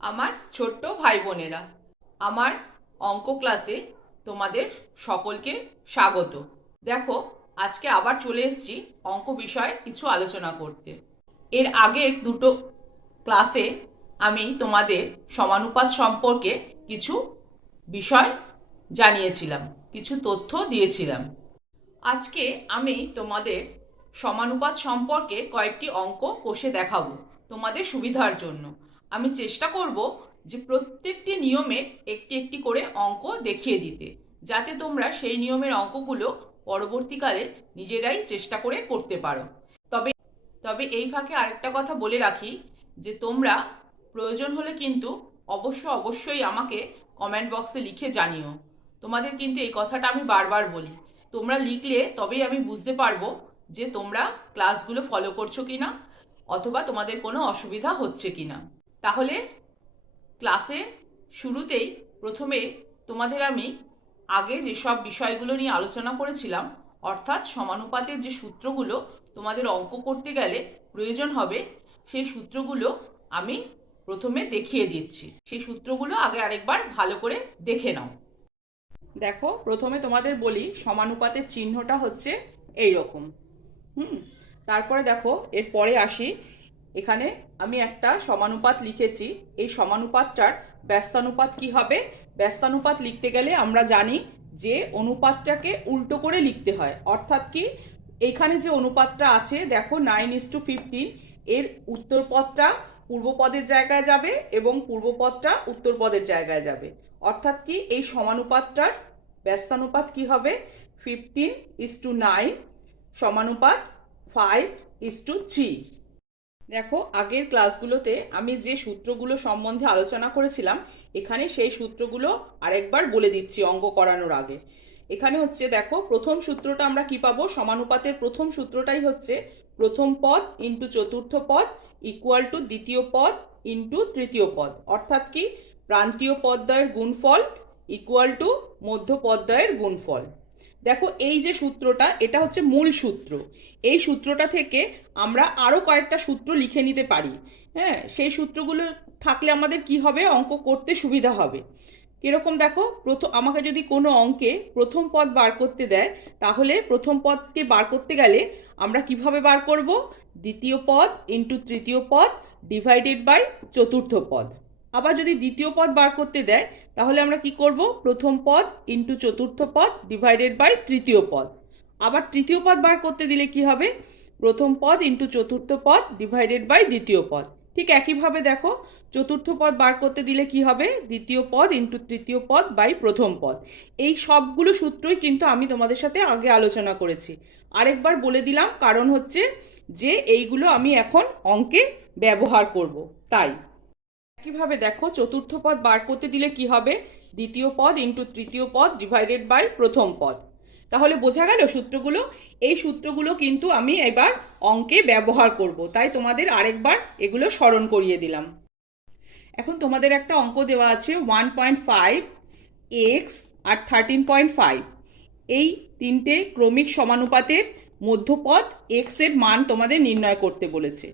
আমার ছোট্ট ভাই বোনেরা, আমার অঙ্ক ক্লাসে তোমাদের সকলকে স্বাগত। দেখো, আজকে আবার চলে এসেছি অঙ্ক বিষয়ে কিছু আলোচনা করতে। এর আগের দুটো ক্লাসে আমি তোমাদের সমানুপাত সম্পর্কে কিছু বিষয় জানিয়েছিলাম, কিছু তথ্য দিয়েছিলাম। আজকে আমি তোমাদের সমানুপাত সম্পর্কে কয়েকটি অঙ্ক কষে দেখাবো তোমাদের সুবিধার জন্য। আমি চেষ্টা করব যে প্রত্যেকটি নিয়মের একটি একটি করে অঙ্ক দেখিয়ে দিতে, যাতে তোমরা সেই নিয়মের অঙ্কগুলো পরবর্তীকালে নিজেরাই চেষ্টা করে করতে পারো। তবে তবে এই ফাঁকে আরেকটা কথা বলে রাখি, যে তোমরা প্রয়োজন হলে কিন্তু অবশ্যই আমাকে কমেন্ট বক্সে লিখে জানিও। তোমাদের কিন্তু এই কথাটা আমি বারবার বলি, তোমরা লিখলে তবেই আমি বুঝতে পারবো যে তোমরা ক্লাসগুলো ফলো করছো কিনা, অথবা তোমাদের কোনো অসুবিধা হচ্ছে কিনা। তাহলে ক্লাসে শুরুতেই প্রথমে তোমাদের আমি আগে যেসব বিষয়গুলো নিয়ে আলোচনা করেছিলাম, অর্থাৎ সমানুপাতের যে সূত্রগুলো তোমাদের অঙ্ক করতে গেলে প্রয়োজন হবে, সেই সূত্রগুলো আমি প্রথমে দেখিয়ে দিচ্ছি। সেই সূত্রগুলো আগে আরেকবার ভালো করে দেখে নাও। দেখো, প্রথমে তোমাদের বলি সমানুপাতের চিহ্নটা হচ্ছে এই রকম। তারপরে দেখো, এরপরে আসি, এখানে আমি একটা সমানুপাত লিখেছি। এই সমানুপাতটার ব্যস্তানুপাত কি হবে? ব্যস্তানুপাত লিখতে গেলে আমরা জানি যে অনুপাতটাকে উল্টো করে লিখতে হয়। অর্থাৎ কি, এখানে যে অনুপাতটা আছে দেখো 9:15, এর উত্তর পদটা পূর্ব পদের জায়গায় যাবে এবং পূর্ব পদটা উত্তর পদের জায়গায় যাবে। অর্থাৎ কি, এই সমানুপাতটার ব্যস্তানুপাত কি হবে? 15:9 সমানুপাত 5:3। দেখো, আগের ক্লাসগুলোতে আমি যে সূত্রগুলো সম্বন্ধে আলোচনা করেছিলাম, এখানে সেই সূত্রগুলো আরেকবার বলে দিচ্ছি অঙ্ক করানোর আগে। এখানে হচ্ছে দেখো, প্রথম সূত্রটা আমরা কি পাবো? সমানুপাতের প্রথম সূত্রটাই হচ্ছে প্রথম পদ ইন্টু চতুর্থ পদ ইকুয়াল টু দ্বিতীয় পদ ইন্টু তৃতীয় পদ। অর্থাৎ কি, প্রান্তীয় পদদ্বয়ের গুণফল ইকুয়াল টু মধ্য পদদ্বয়ের গুণফল। দেখো, এই যে সূত্রটা, এটা হচ্ছে মূল সূত্র। এই সূত্রটা থেকে আমরা আরও কয়েকটা সূত্র লিখে নিতে পারি। হ্যাঁ, সেই সূত্রগুলো থাকলে আমাদের কি হবে? অঙ্ক করতে সুবিধা হবে। কিরকম দেখো, আমাকে যদি কোনো অঙ্কে প্রথম পদ বার করতে দেয়, তাহলে প্রথম পদকে বার করতে গেলে আমরা কিভাবে বার করব? দ্বিতীয় পদ ইন্টু তৃতীয় পদ ডিভাইডেড বাই চতুর্থ পদ। আবার যদি দ্বিতীয় পদ বার করতে দেয়, তাহলে আমরা কি করব? প্রথম পদ ইন্টু চতুর্থ পদ ডিভাইডেড বাই তৃতীয় পদ। আবার তৃতীয় পদ বার করতে দিলে কি হবে? প্রথম পদ ইন্টু চতুর্থ পদ ডিভাইডেড বাই দ্বিতীয় পদ। ঠিক একইভাবে দেখো, চতুর্থ পদ বার করতে দিলে কি হবে? দ্বিতীয় পদ ইন্টু তৃতীয় পদ বাই প্রথম পদ। এই সবগুলো সূত্রই কিন্তু আমি তোমাদের সাথে আগে আলোচনা করেছি। আরেকবার বলে দিলাম, কারণ হচ্ছে যে এইগুলো আমি এখন অঙ্কে ব্যবহার করব, তাই। একইভাবে দেখো, চতুর্থ পদ বার করতে দিলে কি হবে? দ্বিতীয় পদ ইন্টু তৃতীয় পদ ডিভাইডেড বাই প্রথম পদ। তাহলে বোঝা গেল সূত্রগুলো? এই সূত্রগুলো কিন্তু আমি এবার অঙ্কে ব্যবহার করব, তাই তোমাদের আরেকবার এগুলো স্মরণ করিয়ে দিলাম। এখন তোমাদের একটা অঙ্ক দেওয়া আছে 1.5 এক্স আর 13.5। এই তিনটে ক্রমিক সমানুপাতের মধ্যপদ এক্স এর মান তোমাদের নির্ণয় করতে বলেছে।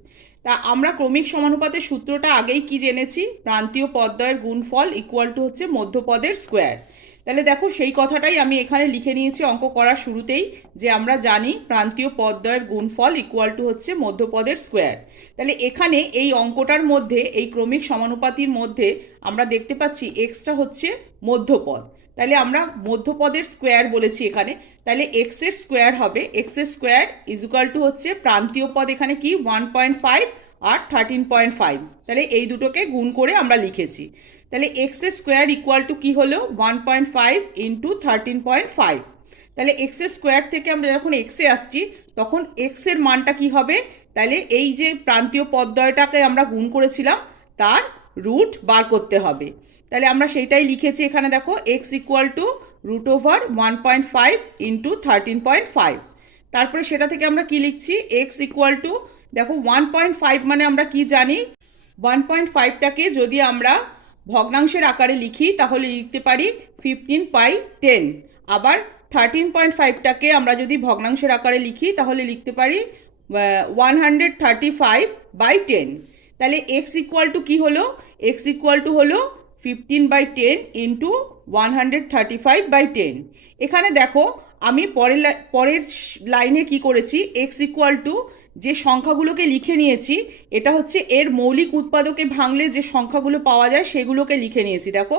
তা আমরা ক্রমিক সমানুপাতের সূত্রটা আগেই কি জেনেছি? প্রান্তীয় পদদ্বয়ের গুণফল ইকুয়াল টু হচ্ছে মধ্যপদের স্কোয়ার। তাহলে দেখো, সেই কথাটাই আমি এখানে লিখে নিয়েছি অঙ্ক করার শুরুতেই, যে আমরা জানি প্রান্তীয় পদদ্বয়ের গুণফল ইকুয়াল টু হচ্ছে মধ্যপদের স্কোয়ার। তাহলে এখানে এই অঙ্কটার মধ্যে, এই ক্রমিক সমানুপাতির মধ্যে আমরা দেখতে পাচ্ছি এক্সটা হচ্ছে মধ্যপদ। তাহলে আমরা মধ্যপদের স্কোয়ার বলেছি এখানে, তাহলে এক্স এর স্কোয়ার হবে, এক্স এর স্কোয়ার ইজুকাল টু হচ্ছে প্রান্তীয় পদ এখানে কি 1.5 আর 13.5। তাহলে এই দুটোকে গুণ করে আমরা লিখেছি। তাহলে এক্স এর স্কোয়ার ইকুয়াল টু কি হলো? 1.5 ইন্টু 13.5। তাহলে এক্স এর স্কোয়ার থেকে আমরা যখন এক্সে আসছি, তখন এক্স এর মানটা কি হবে? তাহলে এই যে প্রান্তীয় পদদ্বয়টাকে আমরা গুণ করেছিলাম, তার রুট বার করতে হবে। তাহলে আমরা সেইটাই লিখেছি এখানে। দেখো, X equal to root over 1.5 into 13.5। তারপরে সেটা থেকে আমরা কি লিখছি? এক্স ইকুয়াল টু, দেখো 1.5 মানে আমরা কি জানি? 1.5টাকে যদি আমরা ভগ্নাংশের আকারে লিখি, তাহলে লিখতে পারি 15/10। আবার 13.5টাকে আমরা যদি ভগ্নাংশের আকারে লিখি, তাহলে লিখতে পারি 135/10। তাহলে এক্স ইকুয়াল টু কি হলো? এক্স ইকুয়াল টু হলো 15/10 ইন্টু 135/10। এখানে দেখো আমি পরের লাইনে কি করেছি, এক্স ইকুয়াল টু যে সংখ্যাগুলোকে লিখে নিয়েছি, এটা হচ্ছে এর মৌলিক উৎপাদকে ভাঙলে যে সংখ্যাগুলো পাওয়া যায় সেগুলোকে লিখে নিয়েছি। দেখো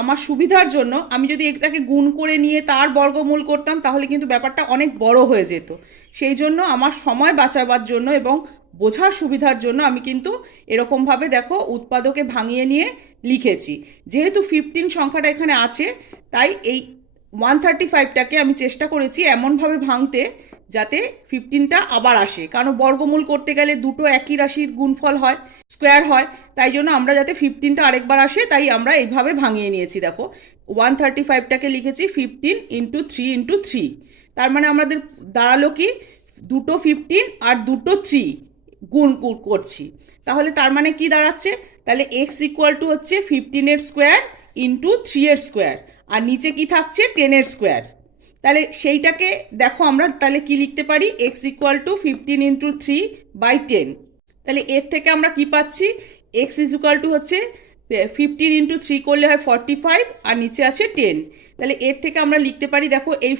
আমার সুবিধার জন্য আমি যদি এটাকে গুণ করে নিয়ে তার বর্গমূল করতাম তাহলে কিন্তু ব্যাপারটা অনেক বড় হয়ে যেত। সেই জন্য আমার সময় বাঁচাবার জন্য এবং বোঝার সুবিধার জন্য আমি কিন্তু এরকমভাবে দেখো উৎপাদকে ভাঙিয়ে নিয়ে লিখেছি। যেহেতু 15 সংখ্যাটা এখানে আছে, তাই এই 135টাকে আমি চেষ্টা করেছি এমনভাবে ভাঙতে যাতে 15টা আবার আসে, কারণ বর্গমূল করতে গেলে দুটো একই রাশির গুণফল হয়, স্কোয়ার হয়, তাই জন্য আমরা যাতে 15টা আরেকবার আসে তাই আমরা এইভাবে ভাঙিয়ে নিয়েছি। দেখো 135টাকে লিখেছি 15 ইন্টু 3 ইন্টু 3, তার মানে আমাদের দাঁড়ালো কি দুটো 15 আর দুটো 3 গুণ করছি, তাহলে তার মানে কি দাঁড়াচ্ছে, তাহলে এক্স ইকুয়াল টু হচ্ছে 15-এর স্কোয়ার ইন্টু 3-এর স্কোয়ার, আর নিচে কি থাকছে 10-এর স্কোয়ার। তাহলে সেইটাকে দেখো আমরা তাহলে কি লিখতে পারি, এক্স ইকুয়াল টু 15 ইন্টু 3/10। তাহলে এর থেকে আমরা কি পাচ্ছি, এক্স ইজ ইকুয়াল টু হচ্ছে 15 ইন্টু 3 করলে হয় 45 আর নিচে আছে 10। তাহলে এর থেকে আমরা লিখতে পারি, দেখো এই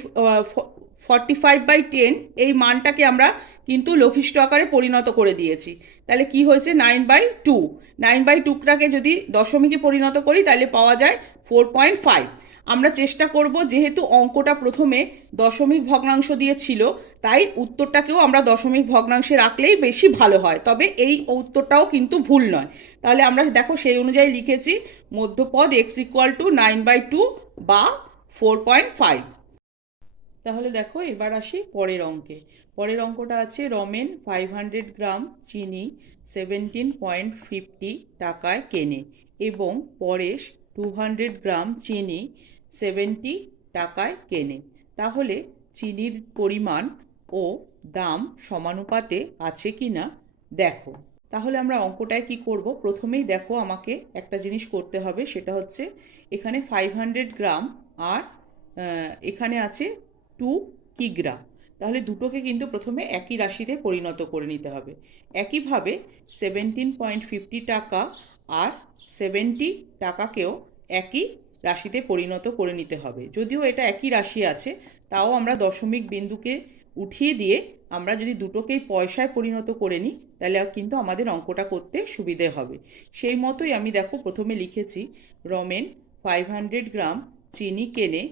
45/10 এই মানটাকে আমরা কিন্তু লঘিষ্ঠ আকারে পরিণত করে দিয়েছি। তাহলে কি হয়েছে 9/2। 9/2টাকে যদি দশমিকে পরিণত করি তাহলে পাওয়া যায় 4.5। আমরা চেষ্টা করব, যেহেতু অঙ্কটা প্রথমে দশমিক ভগ্নাংশ দিয়ে ছিল, তাই উত্তরটাকেও আমরা দশমিক ভগ্নাংশে রাখলেই বেশি ভালো হয়, তবে এই উত্তরটাও কিন্তু ভুল নয়। তাহলে আমরা দেখো সেই অনুযায়ী লিখেছি মধ্যপদ এক্স ইকুয়াল টু 9/2 বা 4.5। তাহলে দেখো এবার আসি পরের অঙ্কে। পরের অঙ্কটা আছে রমেন 500 গ্রাম চিনি 17.50 টাকায় কেনে এবং পরেশ 200 গ্রাম চিনি 70 টাকায় কেনে। তাহলে চিনির পরিমাণ ও দাম সমানুপাতে আছে কি না দেখো। তাহলে আমরা অঙ্কটায় কি করব, প্রথমেই দেখো আমাকে একটা জিনিস করতে হবে, সেটা হচ্ছে এখানে 500 গ্রাম আর এখানে আছে 2 কিগ্রা। তাহলে দুটোকে কিন্তু প্রথমে একই রাশিতে পরিণত করে নিতে হবে। একইভাবে 17.50 টাকা আর 70 টাকাকেও একই রাশিতে পরিণত করে নিতে হবে। যদিও এটা একই রাশি আছে, তাও আমরা দশমিক বিন্দুকে উঠিয়ে দিয়ে আমরা যদি দুটোকেই পয়সায় পরিণত করে নিই তাহলে কিন্তু আমাদের অঙ্কটা করতে সুবিধে হবে। সেই মতোই আমি দেখো প্রথমে লিখেছি রমেন 500 গ্রাম চিনি কেনে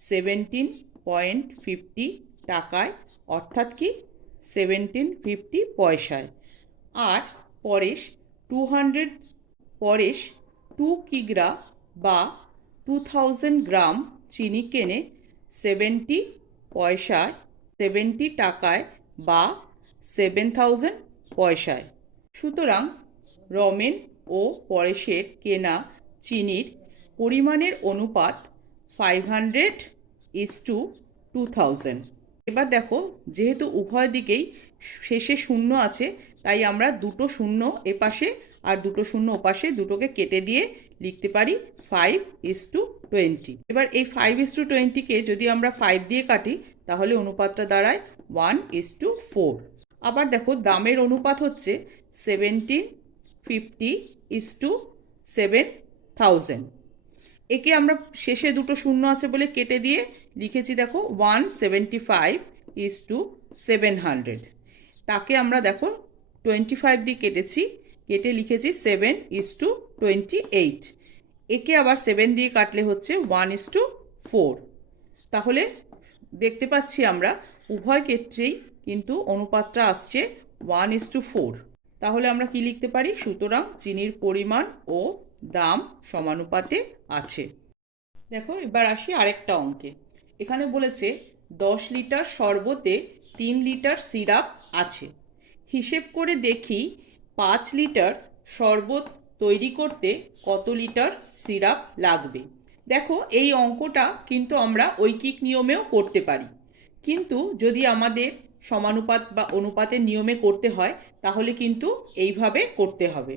17.50 টাকায়, অর্থাৎ কি 1750 পয়সায়। আর পরেশ 2 কিগ্রা বা 2000 গ্রাম চিনি কেনে 70 পয়সায়, 70 টাকায় বা 7000 পয়সায়। সুতরাং রমেন ও পরেশের কেনা চিনির পরিমাণের অনুপাত 500:2000। এবার দেখো যেহেতু উভয় দিকেই শেষে শূন্য আছে, তাই আমরা দুটো শূন্য এপাশে আর দুটো শূন্য ওপাশে দুটোকে কেটে দিয়ে লিখতে পারি 5:20। এবার এই 5:20কে যদি আমরা 5 দিয়ে কাটি তাহলে অনুপাতটা দাঁড়ায় 1:4। আবার দেখো দামের অনুপাত হচ্ছে 1750:7000। একে আমরা শেষে দুটো শূন্য আছে বলে কেটে দিয়ে লিখেছি দেখো 175:700। তাকে আমরা দেখো 25 দিয়ে কেটেছি, কেটে লিখেছি 7:28। একে আবার 7 দিয়ে কাটলে হচ্ছে 1:4। তাহলে দেখতে পাচ্ছি আমরা উভয় ক্ষেত্রেই কিন্তু অনুপাতটা আসছে 1:4। তাহলে আমরা কি লিখতে পারি, সুতরাং চিনির পরিমাণ ও দাম সমানুপাতে আছে। দেখো এবার আসি আরেকটা অঙ্কে। এখানে বলেছে 10 লিটার শরবতে 3 লিটার সিরাপ আছে। হিসেব করে দেখি 5 লিটার শরবত তৈরি করতে কত লিটার সিরাপ লাগবে। দেখো এই অঙ্কটা কিন্তু আমরা ঐকিক নিয়মেও করতে পারি, কিন্তু যদি আমাদের সমানুপাত বা অনুপাতের নিয়মে করতে হয় তাহলে কিন্তু এইভাবে করতে হবে।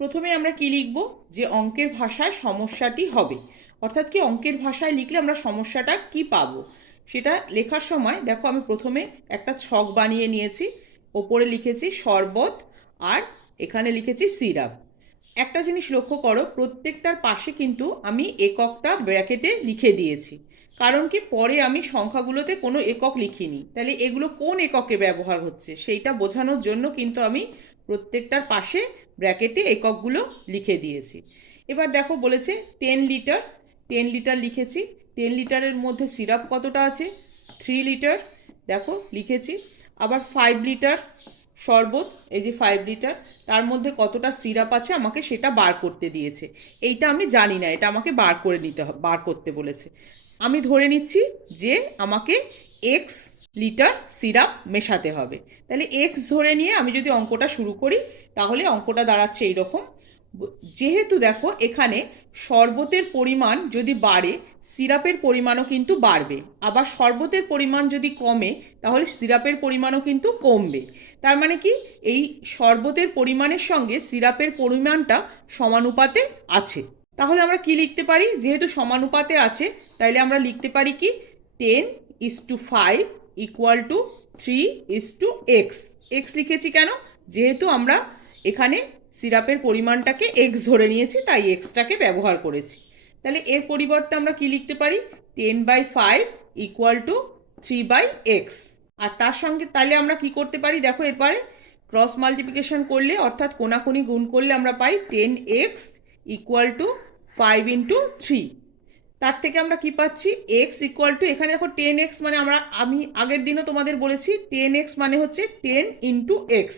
প্রথমে আমরা কি লিখব, যে অঙ্কের ভাষায় সমস্যাটি হবে, অর্থাৎ কি অঙ্কের ভাষায় লিখলে আমরা সমস্যাটা কি পাবো সেটা লেখার সময় দেখো আমি প্রথমে একটা ছক বানিয়ে নিয়েছি। ওপরে লিখেছি শরবত আর এখানে লিখেছি সিরাপ। একটা জিনিস লক্ষ্য করো, প্রত্যেকটার পাশে কিন্তু আমি এককটা ব্র্যাকেটে লিখে দিয়েছি। কারণ কি, পরে আমি সংখ্যাগুলোতে কোনো একক লিখিনি, তাহলে এগুলো কোন এককে ব্যবহার হচ্ছে সেইটা বোঝানোর জন্য কিন্তু আমি প্রত্যেকটার পাশে ব্র্যাকেটে এককগুলো লিখে দিয়েছি। এবার দেখো বলেছে 10 লিটার, 10 লিটার লিখেছি। 10 লিটারের মধ্যে সিরাপ কতটা আছে? 3 লিটার, দেখো লিখেছি। আবার 5 লিটার শরবত, এই যে 5 লিটার, তার মধ্যে কতটা সিরাপ আছে আমাকে সেটা বার করতে দিয়েছে। এইটা আমি জানি না, এটা আমাকে বার করে নিতে হবে, বার করতে বলেছে। আমি ধরে নিচ্ছি যে আমাকে এক্স লিটার সিরাপ মেশাতে হবে। তাহলে এক্স ধরে নিয়ে আমি যদি অঙ্কটা শুরু করি, তাহলে অঙ্কটা দাঁড়াচ্ছে এইরকম। যেহেতু দেখো এখানে শরবতের পরিমাণ যদি বাড়ে, সিরাপের পরিমাণও কিন্তু বাড়বে। আবার শরবতের পরিমাণ যদি কমে, তাহলে সিরাপের পরিমাণও কিন্তু কমবে। তার মানে কি, এই শরবতের পরিমাণের সঙ্গে সিরাপের পরিমাণটা সমানুপাতে আছে। তাহলে আমরা কি লিখতে পারি? যেহেতু সমানুপাতে আছে, তাইলে আমরা লিখতে পারি কি, 10:5 ইকুয়াল টু 3:x। এক্স লিখেছি কেন? যেহেতু আমরা এখানে সিরাপের পরিমাণটাকে এক্স ধরে নিয়েছি, তাই এক্সটাকে ব্যবহার করেছি। তাহলে এর পরিবর্তে আমরা কি লিখতে পারি? 10/5 ইকুয়াল টু 3/x। আর তার সঙ্গে তাহলে আমরা কি করতে পারি দেখো, এরপরে ক্রস মাল্টিপ্লিকেশন করলে, অর্থাৎ কোনাকুনি গুণ করলে আমরা পাই 10x ইকুয়াল টু 5 × 3। তার থেকে আমরা কি পাচ্ছি? এক্স ইকুয়াল টু, এখানে দেখো 10x মানে আমি আগের দিনও তোমাদের বলেছি 10x মানে হচ্ছে 10 × x।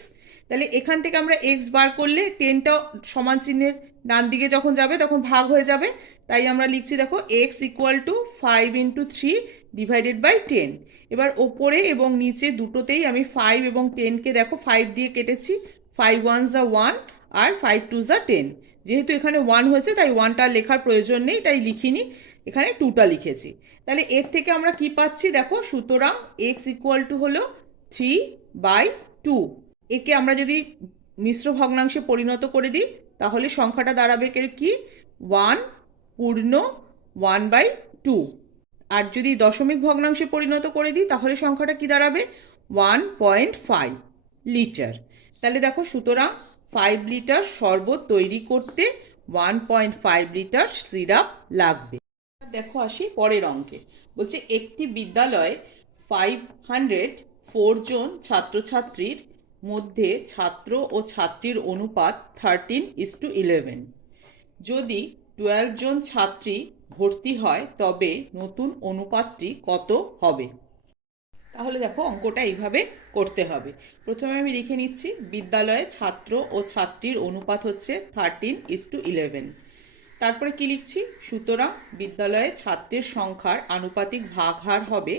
তাহলে এখান থেকে আমরা এক্স বার করলে 10টা সমান চিহ্নের ডান দিকে যখন যাবে তখন ভাগ হয়ে যাবে। তাই আমরা লিখছি দেখো X equal to 5 × 3 divided by 10। এবার ওপরে এবং নিচে দুটোতেই আমি 5 এবং 10কে দেখো 5 দিয়ে কেটেছি। 5 1 যা 1 আর 5 2 যা 10। যেহেতু এখানে 1 হয়েছে তাই 1টা লেখার প্রয়োজন নেই, তাই লিখিনি, এখানে 2টা লিখেছি। তাহলে এর থেকে আমরা কি পাচ্ছি দেখো, সুতরাং এক্স ইকুয়াল টু হলো 3/2। একে আমরা যদি মিশ্র ভগ্নাংশে পরিণত করে দিই, তাহলে সংখ্যাটা দাঁড়াবে কি, 1 পূর্ণ 1/2। আর যদি দশমিক ভগ্নাংশে পরিণত করে দিই, তাহলে সংখ্যাটা কি দাঁড়াবে? 1.5 লিটার। তাহলে দেখো, সুতরাং 5 লিটার শরবত তৈরি করতে 1.5 লিটার সিরাপ লাগবে। দেখো আসি পরের অঙ্কে। বলছে একটি বিদ্যালয়ে 504 জন ছাত্রছাত্রীর মধ্যে ছাত্র ও ছাত্রীর অনুপাত 13:11। যদি 12 জন ছাত্রী ভর্তি হয়, তবে নতুন অনুপাতটি কত হবে? তাহলে দেখো অঙ্কটা এইভাবে করতে হবে। প্রথমে আমি লিখে নিচ্ছি, বিদ্যালয়ে ছাত্র ও ছাত্রীর অনুপাত হচ্ছে 13:11। তারপরে কি লিখছি? সুতরাং বিদ্যালয়ে ছাত্রের সংখ্যার আনুপাতিক ভাগহার হবে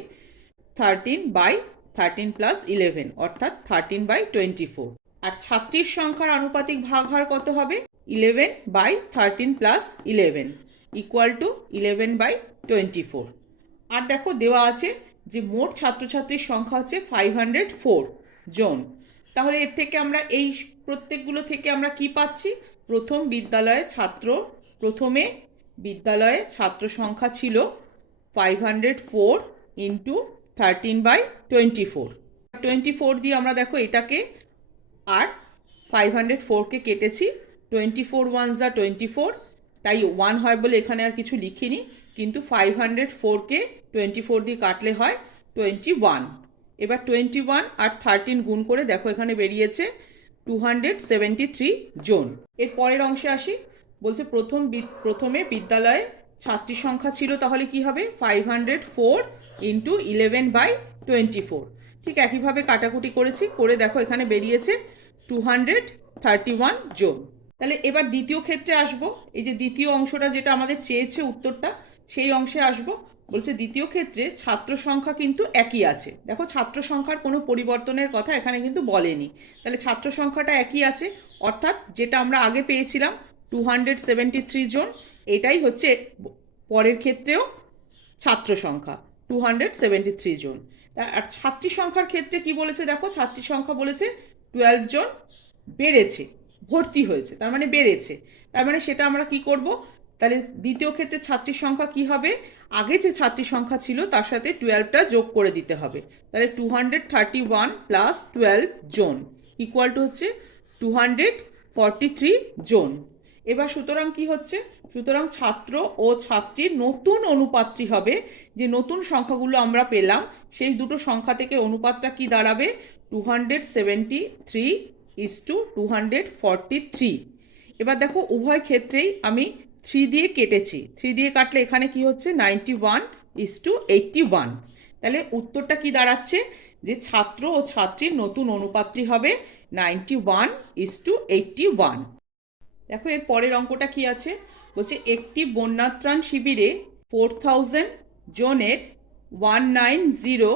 13/13 প্লাস 11, অর্থাৎ 13/24। আর ছাত্রীর সংখ্যার আনুপাতিক ভাগহার কত হবে? 11/13 প্লাস 11 ইকুয়াল টু 11/24। আর দেখো দেওয়া আছে যে মোট ছাত্রছাত্রীর সংখ্যা হচ্ছে 504 জন। তাহলে এর থেকে আমরা এই প্রত্যেকগুলো থেকে আমরা কি পাচ্ছি? প্রথমে বিদ্যালয়ে ছাত্র সংখ্যা ছিল 504 ইন্টু 13/24। 24 দিয়ে আমরা দেখো এটাকে আর 504কে কেটেছি। 24 1 যা 24, তাই 1 হয় বলে এখানে আর কিছু লিখিনি, কিন্তু 504কে 24 দিয়ে কাটলে হয় 21। এবার 21 আর 13 গুণ করে দেখো এখানে বেরিয়েছে 273 জন। এর পরের অংশে আসি। বলছে প্রথমে বিদ্যালয়ে ছাত্রী সংখ্যা ছিল, তাহলে কি হবে? 504 ইন্টু 11/24। ঠিক একইভাবে কাটাকুটি করেছি, করে দেখো এখানে বেরিয়েছে 231 জন। তাহলে এবার দ্বিতীয় ক্ষেত্রে আসবো। এই যে দ্বিতীয় অংশটা যেটা আমাদের চেয়েছে উত্তরটা, সেই অংশে আসবো। বলছে দ্বিতীয় ক্ষেত্রে ছাত্র সংখ্যা কিন্তু একই আছে। দেখো ছাত্র সংখ্যার কোনো পরিবর্তনের কথা এখানে কিন্তু বলেনি। তাহলে ছাত্র সংখ্যাটা একই আছে, অর্থাৎ যেটা আমরা আগে পেয়েছিলাম 273 জন, এটাই হচ্ছে পরের ক্ষেত্রেও ছাত্র সংখ্যা 273 জন। আর ছাত্রী সংখ্যার ক্ষেত্রে কি বলেছে দেখো, ছাত্রী সংখ্যা বলেছে 12 জন বেড়েছে, ভর্তি হয়েছে, তার মানে বেড়েছে। তার মানে সেটা আমরা কি করব? তাহলে দ্বিতীয় ক্ষেত্রে ছাত্রীর সংখ্যা কি হবে? আগে যে ছাত্রী সংখ্যা ছিল তার সাথে 12টা যোগ করে দিতে হবে। তাহলে 231 প্লাস 12 জন ইকুয়াল টু হচ্ছে 243 জন। এবার সুতরাং কি হচ্ছে, সুতরাং ছাত্র ও ছাত্রীর নতুন অনুপাতটি হবে, যে নতুন সংখ্যাগুলো আমরা পেলাম সেই দুটো সংখ্যা থেকে অনুপাতটা কি দাঁড়াবে, 273:243। এবার দেখো উভয় ক্ষেত্রেই আমি 3 দিয়ে কেটেছি, 3 দিয়ে কাটলে এখানে কি হচ্ছে, 91:81। তাহলে উত্তরটা কি দাঁড়াচ্ছে, যে ছাত্র ও ছাত্রীর নতুন অনুপাতটি হবে 91:81। দেখো এর পরের অঙ্কটা কি আছে, বলছে একটি বন্যাত্রাণ শিবিরে 4000 জনের 190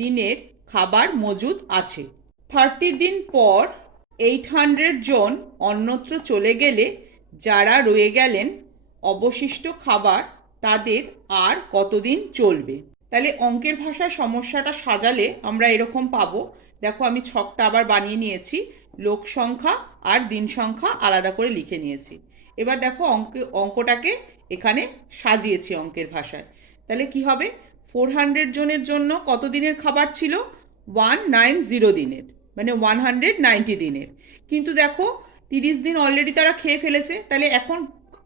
দিনের খাবার মজুদ আছে। 30 দিন পর 800 জন অন্যত্র চলে গেলে যারা রয়ে গেলেন অবশিষ্ট খাবার তাদের আর কতদিন চলবে। তাহলে অঙ্কের ভাষায় সমস্যাটা সাজালে আমরা এরকম পাবো। দেখো আমি ছকটা আবার বানিয়ে নিয়েছি, লোক সংখ্যা আর দিন সংখ্যা আলাদা করে লিখে নিয়েছি। এবার দেখো অঙ্কটাকে এখানে সাজিয়েছি অঙ্কের ভাষায়। তাহলে কি হবে, 400 জনের জন্য কত দিনের খাবার ছিল, 190 দিনের, মানে 190 দিনের। কিন্তু দেখো 30 দিন অলরেডি তারা খেয়ে ফেলেছে, তাহলে এখন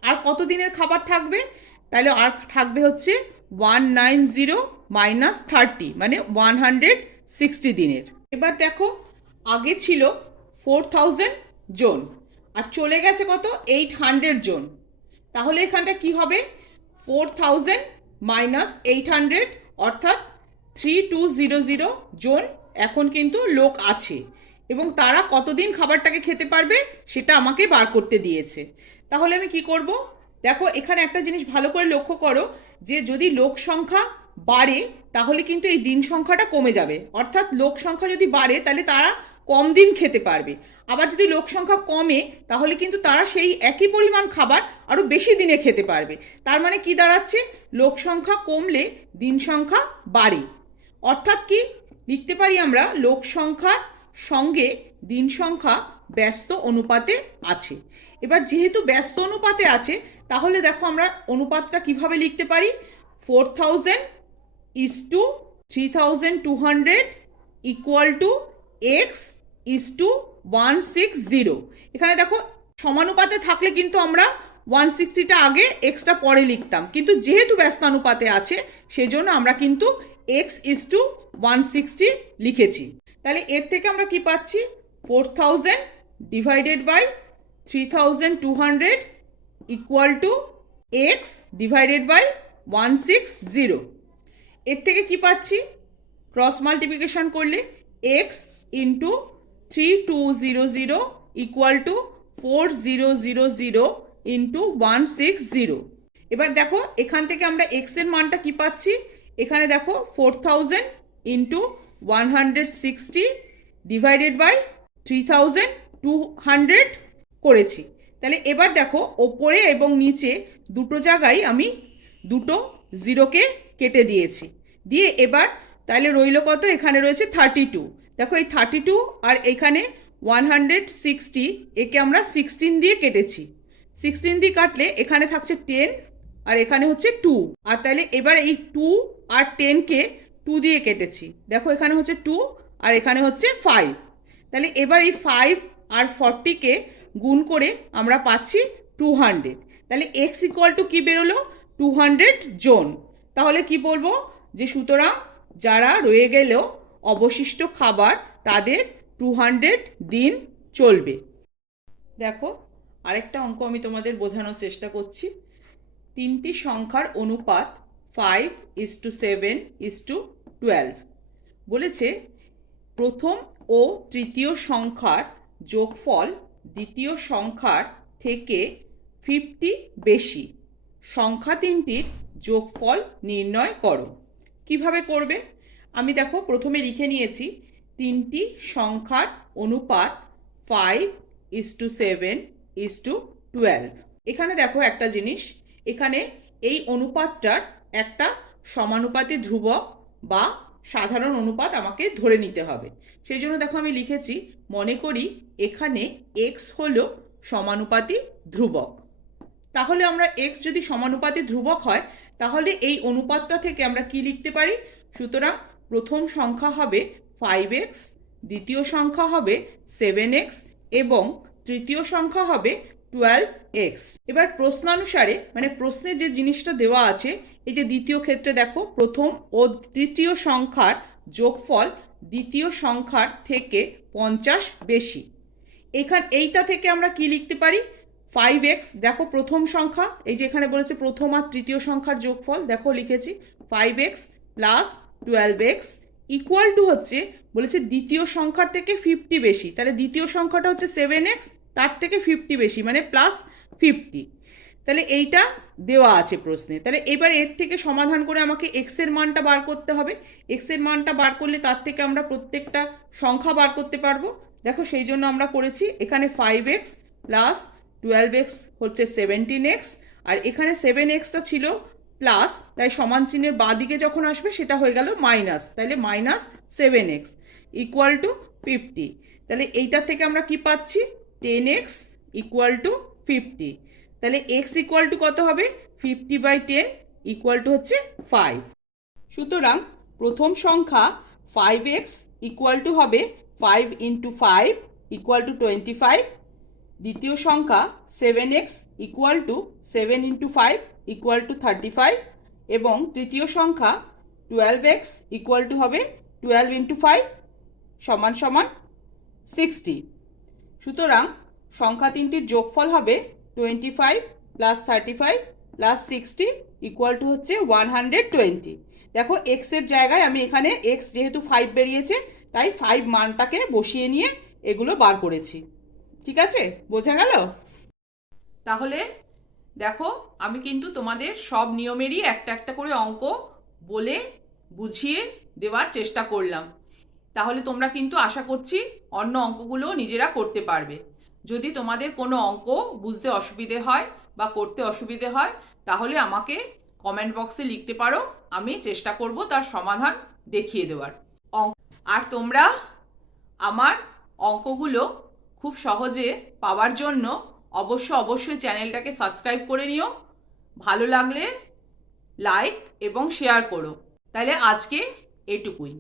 আর কত দিনের খাবার থাকবে, তাহলে আর থাকবে হচ্ছে 190 মাইনাস 30, মানে 160 দিনের। এবার দেখো আগে ছিল 4000 জন আর চলে গেছে কত, 800 জন। তাহলে এখানটা কি হবে, 4000 মাইনাস 800 অর্থাৎ 3200 জন এখন কিন্তু লোক আছে, এবং তারা কতদিন খাবারটাকে খেতে পারবে সেটা আমাকে বার করতে দিয়েছে। তাহলে আমি কি করব, দেখো এখানে একটা জিনিস ভালো করে লক্ষ্য করো, যে যদি লোক সংখ্যা বাড়ে তাহলে কিন্তু এই দিন সংখ্যাটা কমে যাবে, অর্থাৎ লোক সংখ্যা যদি বাড়ে তাহলে তারা কম দিন খেতে পারবে, আবার যদি লোক সংখ্যা কমে তাহলে কিন্তু তারা সেই একই পরিমাণ খাবার আরো বেশি দিনে খেতে পারবে। তার মানে কি দাঁড়াচ্ছে, লোক সংখ্যা কমলে দিন সংখ্যা বাড়ে, অর্থাৎ কি লিখতে পারি আমরা, লোক সংখ্যার সঙ্গে দিন সংখ্যা ব্যস্ত অনুপাতে আছে। এবার যেহেতু ব্যস্ত অনুপাতে আছে তাহলে দেখো আমরা অনুপাতটা কিভাবে লিখতে পারি, 4000:3200 ইকুয়াল টু x:160। এখানে দেখো সমানুপাতে থাকলে কিন্তু আমরা 160টা আগে এক্সটা পরে লিখতাম, কিন্তু যেহেতু ব্যস্তানুপাতে আছে সেজন্য আমরা কিন্তু x:160 লিখেছি। তাহলে এর থেকে আমরা কি পাচ্ছি, 4000 divided by 3200 equal to x divided by 160। এর থেকে কি পাচ্ছি, ক্রস মাল্টিপ্লিকেশন করলে x into 3200 equal to 4000 into 160। এবার দেখো এখান থেকে আমরা x এর মানটা কি পাচ্ছি, এখানে দেখো 4000 ইন্টু 160 ডিভাইডেড বাই 3200 করেছি। তাহলে এবার দেখো ওপরে এবং নিচে দুটো জায়গায় আমি দুটো জিরোকে কেটে দিয়েছি, দিয়ে এবার তাহলে রইল কত, এখানে রয়েছে 32। দেখো এই 32 আর এখানে 160, একে আমরা 16 দিয়ে কেটেছি, 16 দিয়ে কাটলে এখানে থাকছে 10 আর এখানে হচ্ছে 2। আর তাহলে এবার এই 2 আর 10কে 2 দিয়ে কেটেছি, দেখো এখানে হচ্ছে 2 আর এখানে হচ্ছে 5। তাহলে এবার এই 5 আর 40কে গুণ করে আমরা পাচ্ছি 200। তাহলে x ইকুয়াল টু কি বেরোলো, 200 জন। তাহলে কি বলবো, যে সুতরাং যারা রয়ে গেল অবশিষ্ট খাবার তাদের 200 দিন চলবে। দেখো আরেকটা অঙ্ক আমি তোমাদের বোঝানোর চেষ্টা করছি। তিনটি সংখ্যার অনুপাত 5:7:12 বলেছে, প্রথম ও তৃতীয় সংখ্যার যোগফল দ্বিতীয় সংখ্যার থেকে 50 বেশি, সংখ্যা তিনটির যোগফল নির্ণয় করো। কিভাবে করবে, আমি দেখো প্রথমে লিখে নিয়েছি তিনটি সংখ্যার অনুপাত 5:7:12। এখানে দেখো একটা জিনিস, এখানে এই অনুপাতটার একটা সমানুপাতি ধ্রুবক বা সাধারণ অনুপাত আমাকে ধরে নিতে হবে। সেই জন্য দেখো আমি লিখেছি, মনে করি এখানে x হলো সমানুপাতি ধ্রুবক। তাহলে আমরা x যদি সমানুপাতি ধ্রুবক হয় তাহলে এই অনুপাতটা থেকে আমরা কি লিখতে পারি, সুতরাং প্রথম সংখ্যা হবে 5x, দ্বিতীয় সংখ্যা হবে 7x এবং তৃতীয় সংখ্যা হবে 12x। এবার প্রশ্নানুসারে মানে প্রশ্নে যে জিনিসটা দেওয়া আছে, এই যে দ্বিতীয় ক্ষেত্রে দেখো প্রথম ও তৃতীয় সংখ্যার যোগফল দ্বিতীয় সংখ্যার থেকে 50 বেশি। এইটা থেকে আমরা কি লিখতে পারি? 5x। দেখো প্রথম সংখ্যা, এই যে এখানে বলেছে প্রথম আর তৃতীয় সংখ্যার যোগফল, দেখো লিখেছি 5x plus 12x equal to হচ্ছে বলেছে দ্বিতীয় সংখ্যার থেকে 50 বেশি, তাহলে দ্বিতীয় সংখ্যাটা হচ্ছে 7x, তার থেকে 50 বেশি মানে প্লাস 50। তাহলে এইটা দেওয়া আছে প্রশ্নে। তাহলে এবার এর থেকে সমাধান করে আমাকে এক্স এর মানটা বার করতে হবে। এক্স এর মানটা বার করলে তার থেকে আমরা প্রত্যেকটা সংখ্যা বার করতে পারবো। দেখো সেই জন্য আমরা করেছি এখানে 5x প্লাস 12x হচ্ছে 17x, আর এখানে 7xটা ছিল প্লাস, তাই সমান চিহ্নের বাঁ দিকে যখন আসবে সেটা হয়ে গেল মাইনাস, তাহলে মাইনাস 7x ইকুয়াল টু 50। তাহলে এইটার থেকে আমরা কি পাচ্ছি? 10x equal to 50। তাহলে x ইকুয়াল টু কত হবে? 50/10 ইকুয়াল টু হচ্ছে 5। সুতরাং প্রথম সংখ্যা 5x ইকুয়াল টু হবে 5 × 5 ইকুয়াল টু 25। দ্বিতীয় সংখ্যা 7x equal to 7 × 5 equal to 35, এবং তৃতীয় সংখ্যা 12x ইকুয়াল টু হবে 12 × 5 সমান সমান 60। সুতরাং সংখ্যা তিনটির যোগফল হবে 25 প্লাস 35 প্লাস 60 ইকুয়াল টু হচ্ছে 120। দেখো এক্স এর জায়গায় আমি এখানে এক্স যেহেতু 5 বেরিয়েছে তাই 5 মানটাকে বসিয়ে নিয়ে এগুলো বার করেছি। ঠিক আছে, বোঝা গেল? তাহলে দেখো আমি কিন্তু তোমাদের সব নিয়মেরই একটা একটা করে অঙ্ক বলে বুঝিয়ে দেওয়ার চেষ্টা করলাম। তাহলে তোমরা কিন্তু আশা করছি অন্য অঙ্কগুলো নিজেরা করতে পারবে। যদি তোমাদের কোনো অঙ্ক বুঝতে অসুবিধে হয় বা করতে অসুবিধে হয় তাহলে আমাকে কমেন্ট বক্সে লিখতে পারো, আমি চেষ্টা করব তার সমাধান দেখিয়ে দেওয়ার। আর তোমরা আমার অঙ্কগুলো খুব সহজে পাওয়ার জন্য অবশ্যই চ্যানেলটাকে সাবস্ক্রাইব করে নিও। ভালো লাগলে লাইক এবং শেয়ার করো। তাহলে আজকে এটুকুই।